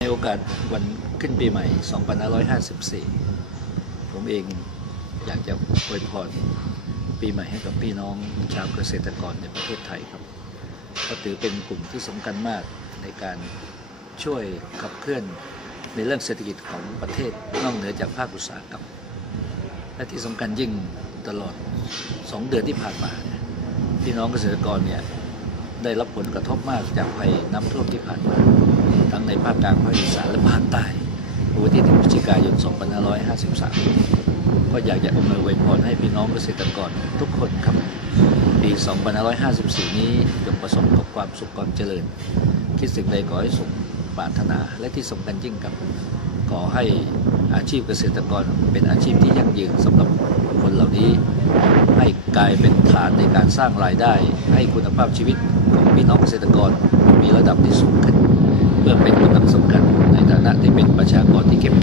ในโอกาสวันขึ้นปีใหม่ 2554 ผมเองอยากจะอวยพรปีใหม่ให้กับพี่น้องชาวเกษตรกรในประเทศไทยครับ ก็ถือเป็นกลุ่มที่สำคัญมากในการช่วยขับเคลื่อนในเรื่องเศรษฐกิจของประเทศนอกเหนือจากภาคอุตสาหกรรม และที่สำคัญยิ่งตลอด 2 เดือนที่ผ่านมา พี่น้องเกษตรกรเนี่ยได้รับผลกระทบมากจากภัยน้ำท่วมที่ผ่านมา ทั้งในภาคกลางภาคอีสานและภาคใต้วันที่1พฤศจิกายน 2553 ก็อยากจะอำนวยอวยพรให้พี่น้องเกษตรกรทุกคนครับ ปี 2554 นี้จงประสบกับความสุขความเจริญ คิดสิ่งใดขอให้สมปรารถนาและที่สำคัญยิ่งครับขอให้อาชีพเกษตรกรเป็นอาชีพที่ยั่งยืนสำหรับคนเหล่านี้ ให้กลายเป็นฐานในการสร้างรายได้ ให้คุณภาพชีวิตของพี่น้องเกษตรกรมีระดับที่สูงขึ้น พื่อเป็นกำลังสำคัญในฐานะที่เป็นประชากรที่เก็บ